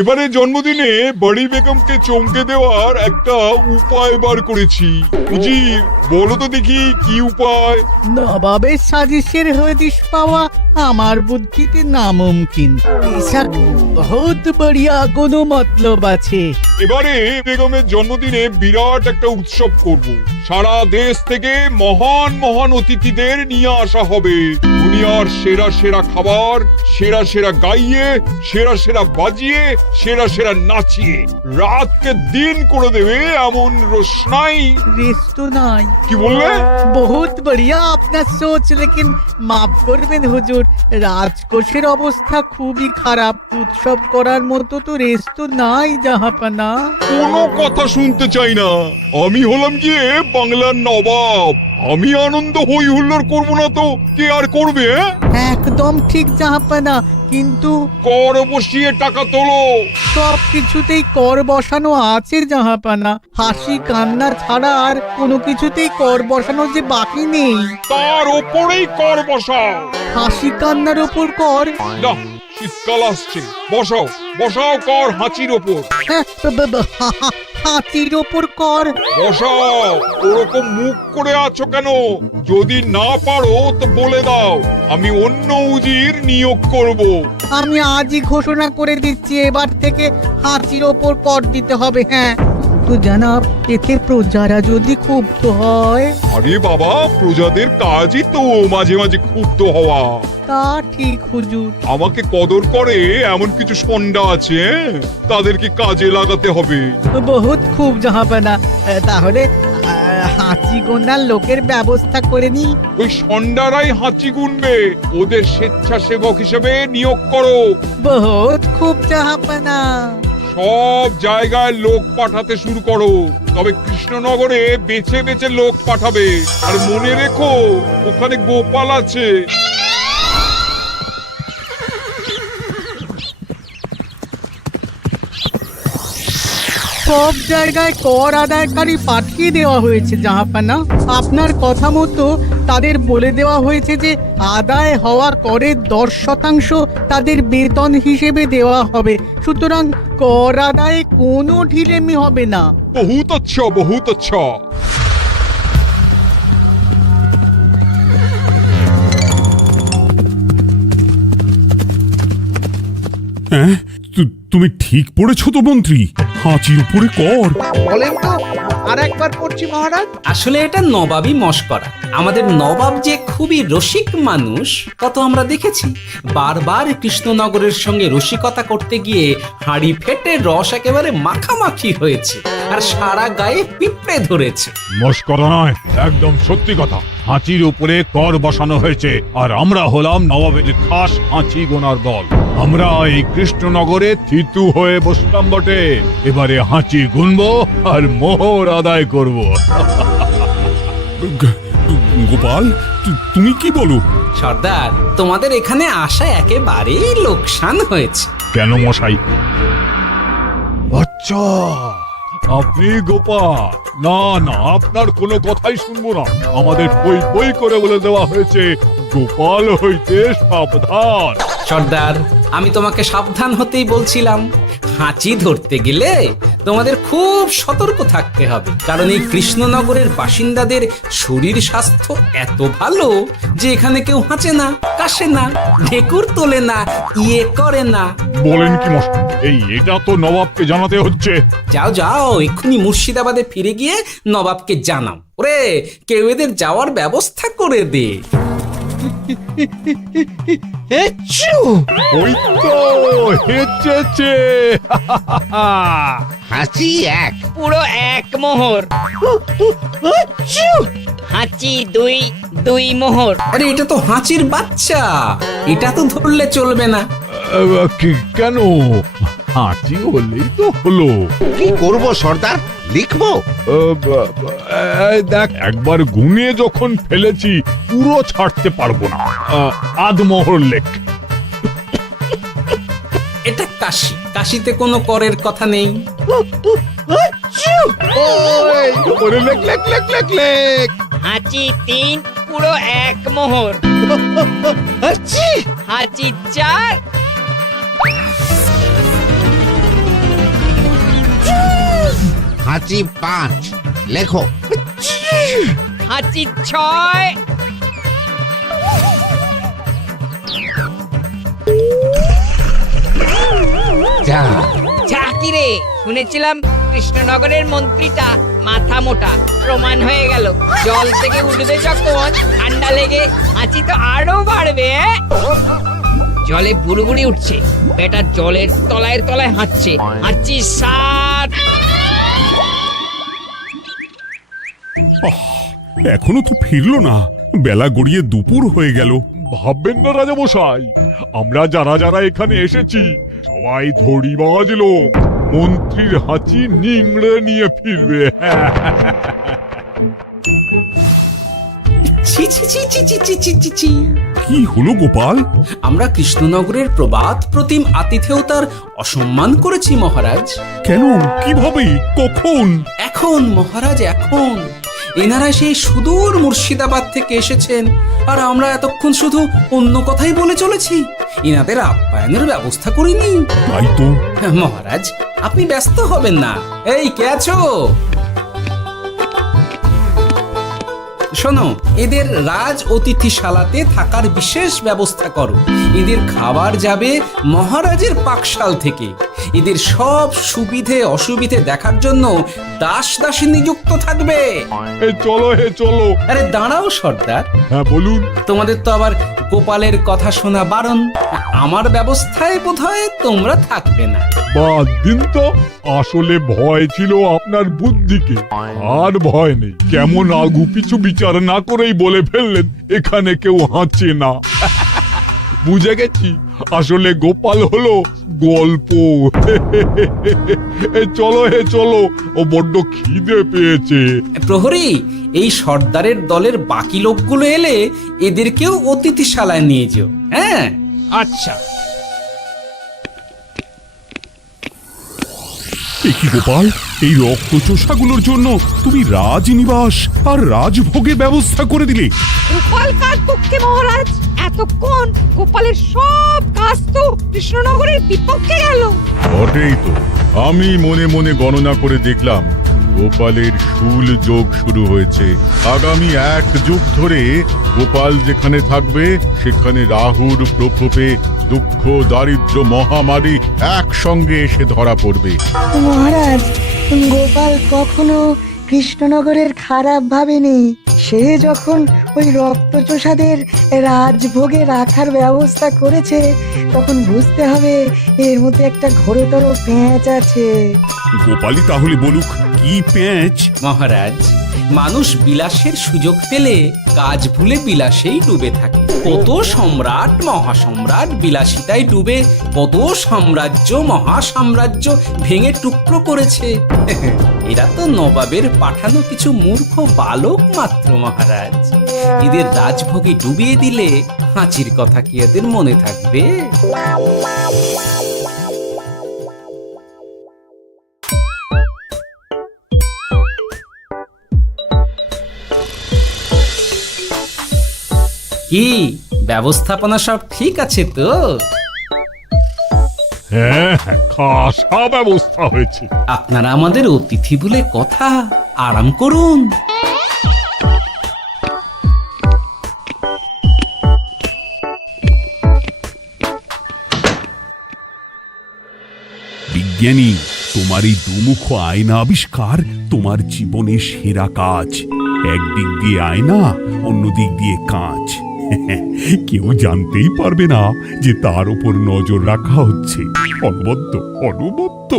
এবারে জন্মদিনে বড়ি বেগমকে চমকে দেওয়ার একটা উপায় বার করেছি। উজির, বলো তো দেখি কি উপায়? নবাবের সাজিশের হদিশ পাওয়া আমার বুদ্ধিতে নামুমকিন। বেশক বহুত বড়িয়া কোনো মতলব আছে। এবারে বেগমের জন্মদিনে বিরাট একটা উৎসব করব। সারা দেশ থেকে মহান মহান অতিথিদের নিয়ে আসা হবে। দুনিয়ার সেরা সেরা খাবার, সেরা সেরা গাইয়ে, সেরা সেরা বাজিয়ে, সেরা সেরা নাচিয়ে রাতকে দিন করে দেবে এমন রোশনাই। রেস্ট নাই। কি বললে? বহুত বড়িয়া আপনার সোচ, লেকিন মাফ করবেন হুজুর, রাজকোষের অবস্থা খুবই খারাপ। উৎসব করার মতো তো রেস্ট নাই জাহাপানা। কোনো কথা শুনতে চাই না। আমি হলাম গিয়ে বাংলার নবাব। আমি আনন্দ হই হুল্লোড় করবো না তো কে আর করবে? একদম ঠিক জাহাপানা, কিন্তু কর বসিয়ে টাকা তোলো। সব কিছুতেই কর বসানো আছে জাহাপানা। হাসি কান্না ছাড়া আর কোনো কিছুতেই কর বসানো যে বাকি নেই। তার ওপরেই কর বসাও। হাসি কান্নার ওপর কর? না, শীতকাল আসছে, বসাও বসাও কর হাঁচির ওপর। হ্যাঁ, হাতির ওপর কর? বসাও। ওরকম মুখ করে আছো কেন? যদি না পারো তো বলে দাও, আমি অন্য উজির নিয়োগ করব। আমি আজই ঘোষণা করে দিচ্ছি, এবার থেকে হাতির ওপর কর দিতে হবে। হ্যাঁ, তো জানাব, এতে প্রজারা যদি ক্ষুব্ধ হয়? আরে বাবা, প্রজাদের কাজই তো মাঝে মাঝে ক্ষুব্ধ হওয়া। তা ঠিক হুজুর। আমাকে কদর করে এমন কিছু সন্ডা আছে, তাদেরকে কাজে লাগাতে হবে। বহুত খুব জাহাপানা। তাহলে হাঁচি গোনার লোকের ব্যবস্থা করে নি। ওই সন্ডারাই হাঁচি গুনবে। ওদের স্বেচ্ছাসেবক হিসেবে নিয়োগ করো। বহুত খুব জাহাপানা। সব জায়গায় লোক পাঠাতে শুরু করো, তবে কৃষ্ণনগরে বেছে বেছে লোক পাঠাবে। আর মনে রেখো, ওখানে গোপাল আছে। সব জায়গায় কর আদায়কারী পাঠিয়ে দেওয়া হয়েছে জাহাপানা। আপনার কথা মতো তাদের বলে দেওয়া হয়েছে যে আদায় হওয়া করের 10% তাদের বেতন হিসেবে দেওয়া হবে। সুতরাং কর আদায়ে কোনো ঢিলেমি হবে না। বহুত আচ্ছা, বহুত আচ্ছা। হ্যাঁ, তুমি ঠিক পড়েছো তো মন্ত্রী? হাঁচির উপরে কর? বলেন তো, আর একবার পড়ছি মহারাজ। আসলে এটা নবাবই মশকরা। আমাদের নবাব যে খুবই রসিক মানুষ তা তো আমরা দেখেছি। বারবার কৃষ্ণনগরের সঙ্গে রসিকতা করতে গিয়ে হাঁড়ি ফেটে রস একেবারে মাখামাখি হয়েছে, আর সারা গায়ে পিঁপড়ে ধরেছে। মস্করা নয়, একদম সত্যি কথা। হাঁচির উপরে কর বসানো হয়েছে, আর আমরা হলাম নবাবের খাস হাঁচি গোনার দল। আমরা এই কৃষ্ণনগরে থিতু হয়ে বসলাম বটে। এবারে হাঁচি গুনবো আর মোহর আদায় করব। গোপাল, তুমি কি বলো? সর্দার, তোমাদের এখানে আসা একেবারেই লোকসান হয়েছে। কেন মশাই? আচ্ছা, আপনি গোপাল? না না, আপনার কোনো কথাই শুনবো না। আমাদের বই বই করে বলে দেওয়া হয়েছে, গোপাল হইতে সাবধান। সর্দার, আমি তোমাকে সাবধান হতেই বলছিলাম। হাঁচি ধরতে গেলে তোমাদের খুব সতর্ক থাকতে হবে, কারণ এই কৃষ্ণনগরের বাসিন্দাদের শরীর স্বাস্থ্য এত ভালো যে এখানে কেউ হাঁচে না, কাশে না, ঢেকুর তোলে না, ইয়ে করে না। বলেন কি মশাই? এটা তো নবাবকে জানাতে হচ্ছে। যাও যাও, এক্ষুনি মুর্শিদাবাদে ফিরে গিয়ে নবাবকে জানাও। ওরে, কেউ এদের যাওয়ার ব্যবস্থা করে দে। ওই তো হেঁচেছে। হাঁচি এক, পুরো এক মোহর। হাঁচি দুই, দুই মোহর। আরে, এটা তো হাঁচির বাচ্চা, এটা তো ধরলে চলবে না। কেন? হাঁচি হলেই তো হলো। কি করব সর্দার, লিখবো? দেখ, একবার গুনে যখন ফেলেছি পুরো ছাড়তে পারবো না। আধমোহর লেখ। এটা কাশি, কাশিতে কোনো করের কথা নেই। ওরে লেখ লেখ লেখ লেখ লেখ। হাঁচি তিন, পুরো এক মোহর। হাঁচি 4, হাঁচি 5, লেখো। হাঁচি 6, যা যা কি রে, শুনেছিলাম কৃষ্ণনগরের মন্ত্রীটা মাথা মোটা, প্রমাণ হয়ে গেল। জল থেকে উঠবে যখন ঠান্ডা লেগে হাঁচি তো আরো বাড়বে। জলে বুড়বুড়ি উঠছে, বেটা জলের তলায় তলায় হাঁচছে। হাঁচি 7, এখনো তো ফিরলো না, বেলা গড়িয়ে দুপুর হয়ে গেল। ভাববেন না রাজামশাই, আমরা যারা যারা এখানে এসেছি সবাই ধড়িবাজ লোক। মন্ত্রীর হাঁচি নিংড়ে নিয়ে ফিরবে। ছি ছি ছি ছি ছি ছি ছি ছি ছি। কি হলো গোপাল? আমরা কৃষ্ণনগরের প্রবাদ প্রতিম আতিথেয়তার অসম্মান করেছি মহারাজ। কেন? কিভাবে? কখন? এখন মহারাজ, এখন এনারা সেই সুদূর মুর্শিদাবাদ থেকে এসেছেন, আর আমরা এতক্ষণ শুধু অন্য কথাই বলে চলেছি, এনাদের আপ্যায়নের ব্যবস্থা করিনি। তাই তো। মহারাজ, আপনি ব্যস্ত হবেন না। এই কে আছো? শোনো, এদের রাজ অতিথিশালাতে থাকার বিশেষ ব্যবস্থা করো। এদের খাবার যাবে মহারাজের পাকশাল থেকে। এদের সব সুবিধে অসুবিধে দেখার জন্য দাস দাসী নিযুক্ত থাকবে। চলো চলো। আরে দাঁড়াও সর্দার, হ্যাঁ বলুন। তোমাদের তো আবার গোপালের কথা শোনা বারণ। আমার ব্যবস্থায় বোধহয় তোমরা থাকবে না। বাদ দিন তো, আসলে ভয় ছিল আপনার বুদ্ধিকে, আর ভয় নেই। কেমন আগু পিছু বিচার না করেই বলে ফেললেন এখানে কেউ হাঁচে না। বুঝে গেছি, আসলে গোপাল হলো গল্প। চলো চলো, ও বড্ড খিদে পেয়েছে। প্রহরী, এই সর্দারের দলের বাকি লোকগুলো এলে এদেরকেও অতিথিশালায় নিয়ে যেও। হ্যাঁ, আচ্ছা। এ কি গোপাল, এই রক্তচোষাগুলোর জন্য তুমি রাজনিবাস আর রাজভোগের ব্যবস্থা করে দিলে? গোপাল কার পক্ষে মহারাজ? এতক্ষণ গোপালের সব কাজ তো কৃষ্ণনগরের বিপক্ষে গেল। বটেই তো, আমি মনে মনে গণনা করে দেখলাম গোপালের শুল যোগ শুরু হয়েছে। আগামী 1 যুগ ধরে গোপাল যেখানে থাকবে সেখানে রাহুর প্রকোপে দুঃখ দারিদ্র মহামারী একসঙ্গে এসে ধরা পড়বে। মহারাজ, গোপাল কখনো কৃষ্ণনগরের খারাপ ভাবেনি। সে যখন ওই রক্তচোষাদের রাজভোগে রাখার ব্যবস্থা করেছে, তখন বুঝতে হবে এর মধ্যে একটা ঘোরতর পেঁচ আছে। গোপালই তাহলে বলুক কি পেঁচ। মহারাজ, মানুষ বিলাসের সুযোগ পেলে কাজ ভুলে বিলাসেই ডুবে থাকে। কত সম্রাট মহাসম্রাট বিলাসিতায় ডুবে কত সাম্রাজ্য মহাসাম্রাজ্য ভেঙে টুকরো করেছে। এরা তো নবাবের পাঠানো কিছু মূর্খ বালক মাত্র মহারাজ। এদের রাজভোগে ডুবিয়ে দিলে হাঁচির কথা কি এদের মনে থাকবে? কি ব্যবস্থাপনা সব ঠিক আছে তো? হ্যাঁ, খাসা ব্যবস্থা হয়েছে। আপনারা আমাদের অতিথি বলে কথা, আরাম করুন। বিজ্ঞানী, তোমার এই দুমুখ আয়না আবিষ্কার তোমার জীবনের সেরা কাজ। একদিক দিয়ে আয়না, অন্য দিক দিয়ে কাঁচ। কেউ জানতেই পারবে না যে তার উপর নজর রাখা হচ্ছে। অনবদ্য অনবদ্য।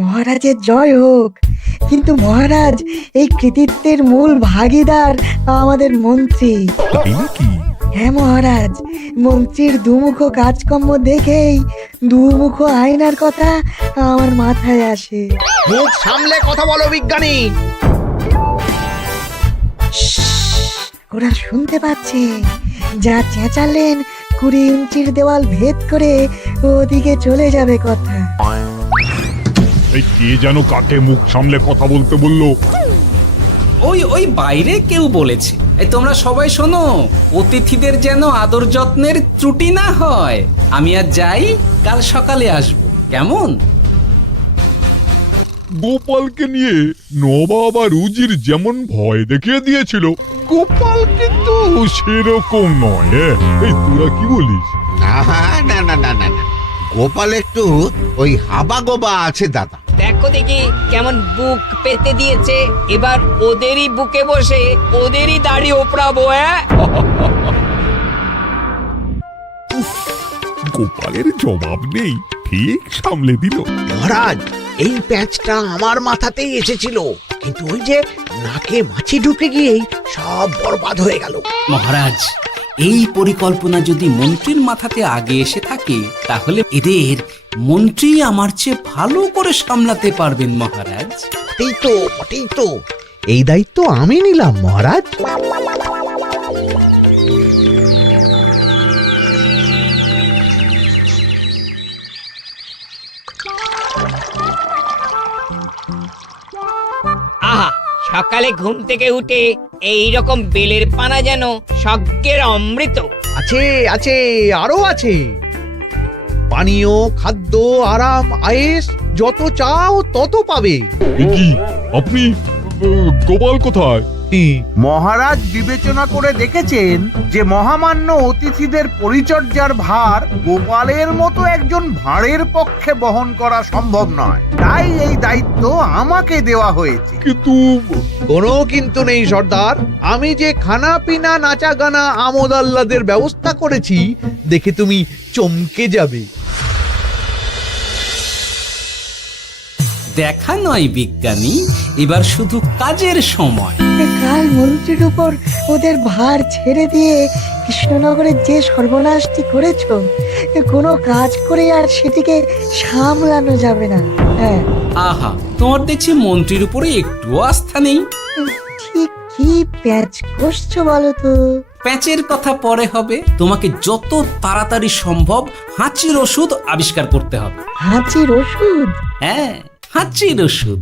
মহারাজের জয় হোক। কিন্তু মহারাজ, এই কৃতিত্বের মূল ভাগীদার আমাদের মন্ত্রী। তাই নাকি? হ্যাঁ মহারাজ, মন্ত্রীর দুমুখো কাজকর্ম দেখেই দুমুখ আয়নার কথা আমার মাথায় আসে। মুখ সামলে কথা বলো বিজ্ঞানী। ওরা শুনতে পাচ্ছে। যা চেঁচালেন 20 ইঞ্চির দেওয়াল ভেদ করে ওদিকে চলে যাবে কথা। এই কে যেন কাকে মুখ সামলে কথা বলতে বললো? ওই ওই বাইরে কেউ বলেছে। এই তোমরা সবাই শোনো, অতিথিদের যেন আদর যত্নের ত্রুটি না হয়। আমি আর যাই, কাল সকালে আসবো, কেমন? গোপালকে নিয়ে নবাব আর উজির যেমন ভয় দেখিয়ে দিয়েছিল, গোপাল কিন্তু সেরকম নয়। এই তোরা কি বলিস? না না না না না না, গোপাল একটু ওই হাবা গোবা আছে দাদা। দেখো দেখি কেমন বুক পেতে দিয়েছে। এবার ওদেরই বুকে বসে ওদেরই দাড়ি ওপরাবো। গোপালের জবাব নেই, ঠিক সামলে দিল। মহারাজ, এই প্যাচটা আমার মাথাতেই এসেছিল, কিন্তু ওই যে নাকে মাছি ঢুকে গিয়েই সব বরবাদ হয়ে গেল। মহারাজ, এই পরিকল্পনা যদি মন্ত্রীর মাথাতে আগে এসে থাকে, তাহলে এদের মন্ত্রী আমার চেয়ে ভালো করে সামলাতে পারবেন মহারাজ। বটেই তো, এই দায়িত্ব আমি নিলাম মহারাজ। আহা, সকালে ঘুম থেকে উঠে এই রকম বেলের পানা যেন স্বর্গের অমৃত। আছে আছে, আরো আছে। পানীয়, খাদ্য, আরাম, আয়েশ, যত চাও তত পাবে। কি আপনি গোপাল কোথায়? মহারাজ বিবেচনা করে দেখেছেন যে মহামান্য অতিথিদের পরিচর্যার ভার গোপালের মতো একজন ভাঁড়ের পক্ষে বহন করা সম্ভব নয়, তাই এই দায়িত্ব আমাকে দেওয়া হয়েছে। কিন্তু কোনো কিন্তু নেই সর্দার, আমি যে খানা পিনা নাচা গানা আমোদ আহ্লাদের ব্যবস্থা করেছি দেখে তুমি চমকে যাবে। দেখা নয় বিজ্ঞানী, এবার শুধু কাজের সময়। কাল মন্ত্রীর উপর ওদের ভার ছেড়ে দিয়ে কৃষ্ণনগরের যে সর্বনাশটি করেছো, কোনো কাজ করে আর সেটিকে সামলানো যাবে না। হ্যাঁ, আহা, তোমার দেখছি মন্ত্রীর উপরে একটুও আস্থা নেই। ঠিক কি প্যাচ করছো বলো তো? প্যাচের কথা পরে হবে, তোমাকে যত তাড়াতাড়ি সম্ভব হাঁচির ওষুধ আবিষ্কার করতে হবে। হাঁচির ওষুধ? হ্যাঁ, হাঁচির ওষুধ।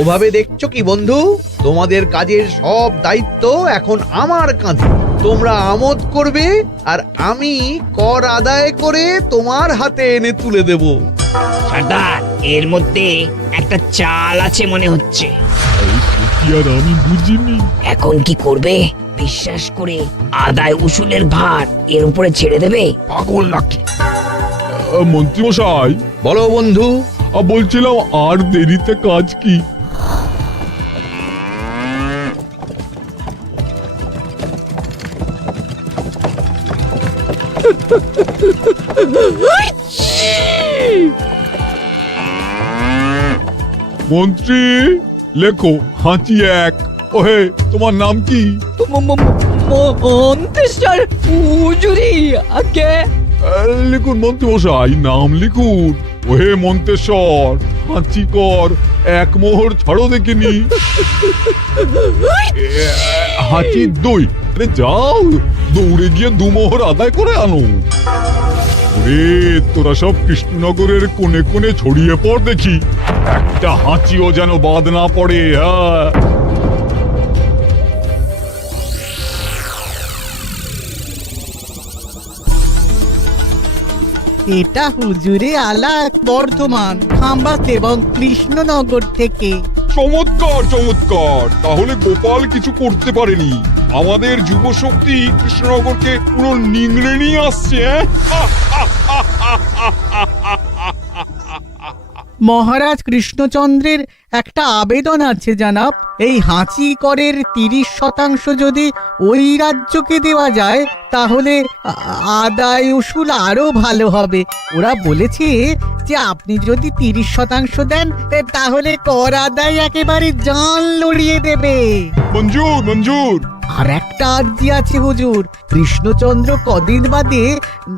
ওভাবে দেখছো কি বন্ধু, তোমাদের কাজের সব দায়িত্ব এখন আমার কাঁধে। তোমরা আমোদ করবে আর আমি কর আদায় করে তোমার হাতে এনে তুলে দেব। সর্দার, এর মধ্যে একটা চাল আছে মনে হচ্ছে। কি আর আমি বুঝিনি। এখন কি করবে? বিশ্বাস করে আদায় উসুলের ভার এর উপরে ছেড়ে দেবে? পাগল নাকি? মন্ত্রীমশাই, বলো বন্ধু। বলছিলাম আর দেরিতে কাজ কি? মন্ত্রী, লেখো হাঁচি এক। ওহে, তোমার নাম কি? মন্ত্রেশ্বর হুজুরি আগে। লিখুন মন্ত্রীমশাই, নাম লিখুন। ওহে মন্তেশ্বর, হাঁচি কর, এক মোহর ছাড়ো দেখিনি। হাঁচি দুই। আরে যাও, দৌড়ে গিয়ে দু মোহর আদায় করে আনো। রে, তোরা সব কৃষ্ণনগরের কোণে কোণে ছড়িয়ে পড় দেখি, একটা হাঁচিও যেন বাদ না পড়ে। হ্যাঁ, এটা হুজুরে আলা বর্ধমান, খাম্বাস এবং কৃষ্ণনগর থেকে। চমৎকার চমৎকার। তাহলে গোপাল কিছু করতে পারেনি, আমাদের যুব শক্তি কৃষ্ণনগরকে পুরো নিংড়ে নিয়ে আসছে। মহারাজ কৃষ্ণচন্দ্রের একটা আবেদন আছে জানাব। এই হাঁচি করের 30% যদি ওই রাজ্যকে দেওয়া যায়, তাহলে আদায় উসুল আরো ভালো হবে। ওরা বলেছে যে আপনি যদি 30% দেন, তাহলে কর আদায় একেবারে জান লড়িয়ে দেবে। মঞ্জুর মঞ্জুর। আর একটা আর্জি আছে হুজুর, কৃষ্ণচন্দ্র কদিন বাদে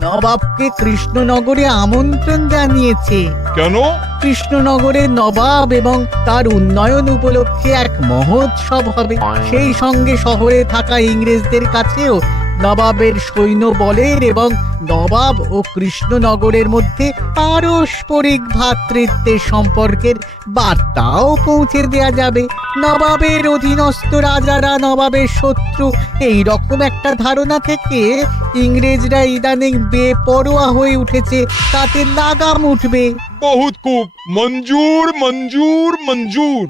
নবাবকে কৃষ্ণনগরে আমন্ত্রণ জানিয়েছে। কেন? কৃষ্ণনগরের নবাব এবং তার উন্নয়ন উপলক্ষে এক মহোৎসব হবে। সেই সঙ্গে শহরে থাকা ইংরেজদের কাছেও নবাবের সৈন্য বলের এবং নবাব ও কৃষ্ণনগরের মধ্যে পারস্পরিক ভ্রাতৃত্বের সম্পর্কের বার্তাও পৌঁছে দেয়া যাবে। নবাবের অধীনস্থ রাজারা নবাবের শত্রু, এই রকম একটা ধারণা থেকে ইংরেজরা ইদানিং বেপরোয়া হয়ে উঠেছে, তাতে লাগাম উঠবে। বহুত খুব, মঞ্জুর মঞ্জুর মঞ্জুর।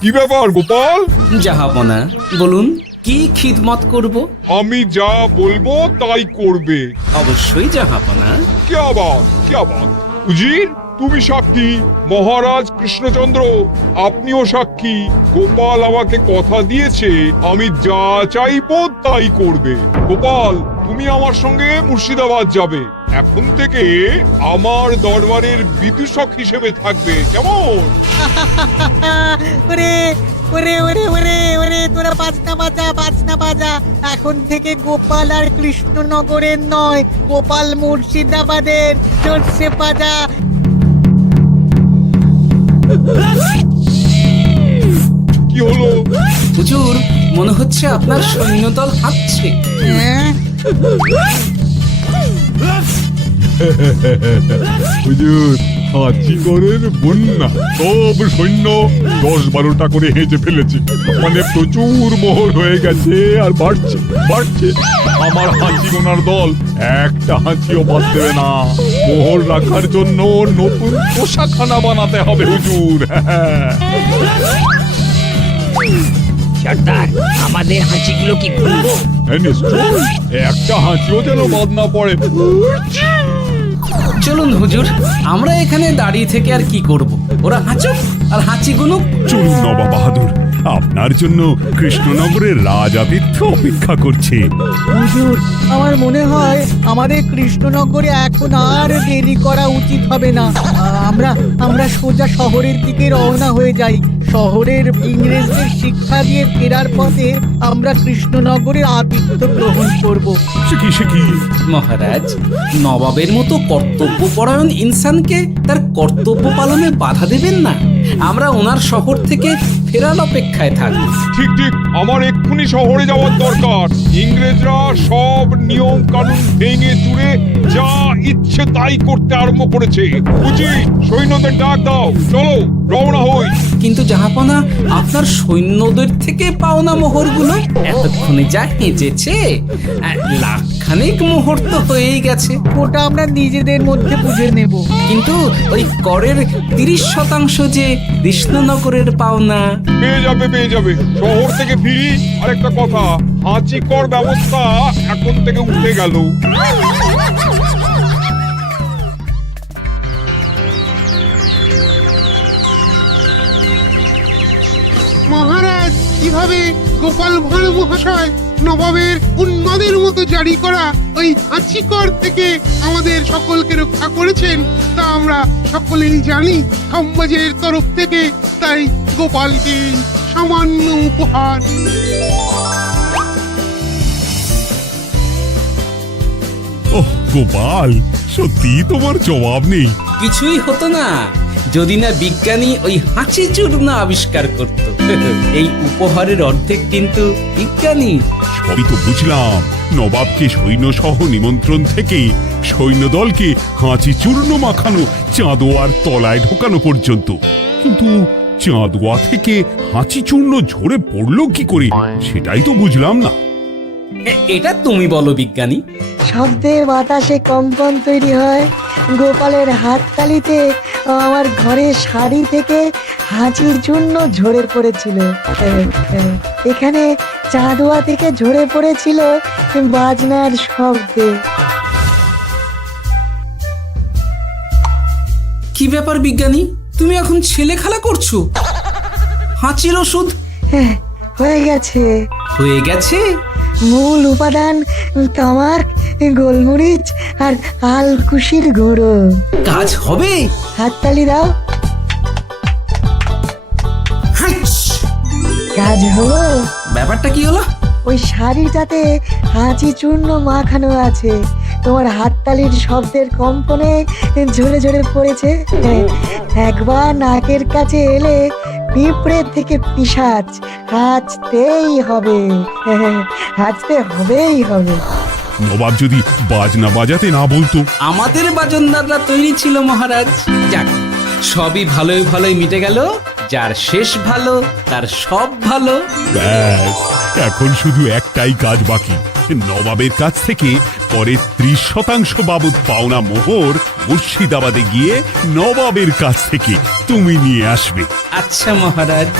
কি ব্যাপার গোপাল? জাহাপনা, বলুন কি খিদমত করব? আমি যা বলবো তাই করবে। অবশ্যই জাহাপনা। কি আবার উজির, তুমি সাক্ষী, মহারাজ কৃষ্ণচন্দ্র আপনিও সাক্ষী। গোপাল আমাকে কথা দিয়েছে আমি যা চাইবো তাই করবে। গোপাল, তুমি আমার সঙ্গে মুর্শিদাবাদ যাবে। এখন থেকে আমার দরবারের বিদূষক হিসেবে থাকবে, কেমন? ওরে ওরে ওরে ওরে ওরে, তোরা বাজনা বাজা। এখন থেকে গোপাল আর কৃষ্ণনগরের নয়, গোপাল মুর্শিদাবাদের। চলছে বাজা। কি হলো? হুজুর, মনে হচ্ছে আপনার সৈন্যদল হাঁটছে। হ্যাঁ, হুজুর, হাঁচিগড়ের বন্যা সব সৈন্য 10-12টা করে হেঁচে ফেলেছে, মানে প্রচুর মোহর হয়ে গেছে আর বাড়ছে। আমার হাঁচি গোনার দল একটা হাঁচিও বাদ দেবে না। মোহর রাখার জন্য নতুন পোশাকখানা বানাতে হবে হুজুর। সর্দার, আমাদের হাঁচিগুলো কি খুলবো? হ্যাঁ, নিশ্চয়, একটা হাঁচিও যেন বাদ না পড়ে। চলুন হুজুর, আমরা এখানে দাঁড়িয়ে থেকে আর কি করব? ওরা হাঁচুক আর হাঁচি গুনুক। চলুন নবাব বাহাদুর, আপনার জন্য কৃষ্ণনগরের রাজাতিথ্য অপেক্ষা করছে। হুজুর, আমার মনে হয় আমাদের কৃষ্ণনগরে এখন আর দেরি করা উচিত হবে না। আমরা সোজা শহরের দিকে রওনা হয়ে যাই। শহরের ইংরেজদের শিক্ষা দিয়ে ফেরার পথে আমরা কৃষ্ণনগরের আতিথ্য গ্রহণ করব। সে কি? মহারাজ, নবাবের মতো কর্তব্যপরায়ণ ইনসানকে তার কর্তব্য পালনে বাধা দেবেন না। আমরা ওনার শহর থেকে ফেরার অপেক্ষায় থাকব। ঠিক, আমার এক্ষুনি শহরে যাওয়ার দরকার। ইংরেজরা সব নিয়ম কানুন ভেঙে চুরে যা ইচ্ছে তাই করতে আরম্ভ করেছে। উচিত সৈন্যদের ডাক দাও, চলো রওনা হই। কিন্তু জাহাপনা, আপনার সৈন্যদের থেকে পাওনা মোহরগুলো এতক্ষণে যা হেঁচেছে, লাখখানেক মোহর তো হয়েই গেছে। ওটা আমরা নিজেদের মধ্যে বুঝে নেব। কিন্তু ওই করের 30% যে কৃষ্ণনগরের পাওনা। পেয়ে যাবে। শহর থেকে ফিরি। আরেকটা কথা, হাঁচি কর ব্যবস্থা এখন থেকে উঠে গেল। মহারাজ, কিভাবে গোপাল ভাঁড় মহাশয় নবাবের উন্মাদের মতো জারি করা ওই হাঁচিকর থেকে আমাদের সকলকে রক্ষা করেছেন তা আমরা সকলেই জানি। সমাজের তরফ থেকে তাই গোপালকে সামান্য উপহার। ওহ গোপাল, সত্যি তোমার জবাব নেই। কিছুই হতো না যদি না বিজ্ঞানী ওই হাঁচি চূর্ণ আবিষ্কার করত। এই উপহারের অর্ধেক কিন্তু বিজ্ঞানী। সবই তো বুঝলাম, নবাবকে সৈন্য সহ নিমন্ত্রণ থেকে সৈন্যদলকে হাঁচি চূর্ণ মাখানো, চাঁদোয়ার তলায় ঢোকানো পর্যন্ত। কিন্তু চাঁদোয়া থেকে হাঁচি চূর্ণ ঝরে পড়লো কি করে, সেটাই তো বুঝলাম না। এটা তুমি বলো বিজ্ঞানী। শব্দের বাতাসে কম্পন তৈরি হয়। গোপালের হাততালিতে আমার ঘরের শাড়ি থেকে হাঁচির জন্য ঝরে পড়েছিল। এখানে চাঁদোয়া থেকে ঝরে পড়েছিল বাজনার শব্দে। কি ব্যাপার বিজ্ঞানী, তুমি এখন ছেলে খেলা করছো? হাঁচির ওষুধ হয়ে গেছে। হয়ে গেছে? মূল উপাদান তামাক গোলমরিচ আর আলকুশির গুঁড়ো। কাজ হবে? হাততালি দাও। হাইস! কাজ হলো। ব্যাপারটা কি হলো? ওই শাড়িটাতে হাঁচি চূর্ণ মাখানো আছে, তোমার হাততালির শব্দের কম্পনে ঝরে ঝরে পড়েছে। একবার নাকের কাছে এলে পিঁপড়ে থেকে পিশাচ হাঁচতেই হবে, হাঁচতে হবেই হবে। নবাব যদি বাজনা বাজাতে না বলতো। আমাদের বাজনদাররা তৈরি ছিল মহারাজ। যাক, সবই ভালোই ভালোই মিটে গেল। যার শেষ ভালো তার সব ভালো। ব্যাস, এখন শুধু একটাই কাজ বাকি। নবাবের কাছ থেকে পরে 30% বাবদ পাওনা মোহর মুর্শিদাবাদে গিয়ে নবাবের কাছ থেকে তুমি নিয়ে আসবে। আচ্ছা মহারাজ।